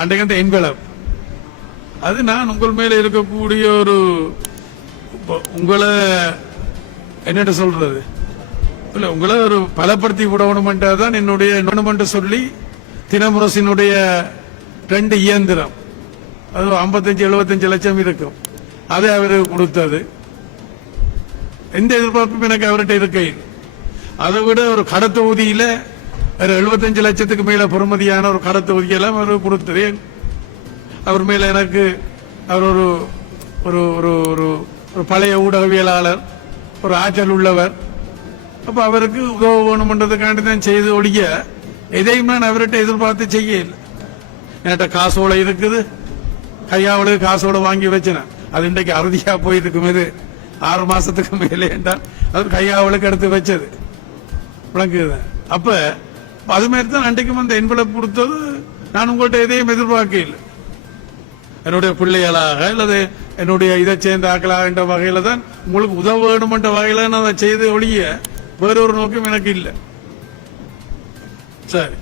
அன்றைக்கு அந்த என்வலப் அது நான் உங்கள் மேல இருக்கக்கூடிய ஒரு உங்களை என்னட்டு சொல்றது இல்ல உங்களை ஒரு பலப்படுத்தி விடணும்ன்றதான் என்னுடைய நோணுமெண்ட் சொல்லி தினமுரசினுடைய 2 இயந்திரம் அது 55-75 லட்சம் இருக்கும் அதை அவரு கொடுத்தது. எந்த எதிர்பார்ப்பும் எனக்கு அவர்கிட்ட இருக்கையில் அதை விட ஒரு கடத்தொகுதியில 75 லட்சத்துக்கு மேல பொறுமதியான ஒரு கடத்தொகுதியெல்லாம் அவர் கொடுத்தது. அவர் மேல எனக்கு அவர் ஒரு ஒரு ஒரு ஒரு பழைய ஊடகவியலாளர், ஒரு ஆற்றல் உள்ளவர். அப்ப அவருக்கு உதவ வேணும்ன்றதுக்காண்டி தான் செய்து ஒழிய எதையும் நான் அவர்கிட்ட எதிர்பார்த்து செய்யல. என்கிட்ட காசோட இருக்குது, கையாவளுக்கு காசோட வாங்கி வச்சேன். அது இன்றைக்கு அறுதியா போயிருக்கும். இது 6 மாசத்துக்கு மேலே என்றால் அது கையாவளுக்கு எடுத்து வச்சது விளங்குது. அப்ப அது மாதிரி தான் அன்றைக்கும் அந்த என்வலப் கொடுத்தது. நான் உங்கள்கிட்ட எதையும் எதிர்பார்க்க இல்லை. என்னுடைய பிள்ளைகளாக அல்லது என்னுடைய இதை சேர்ந்த ஆக்களாக என்ற வகையில தான் உங்களுக்கு உதவ வேண்டும் என்ற வகையில நான் அதை செய்து ஒழிய வேறொரு நோக்கம் எனக்கு இல்லை. சரி.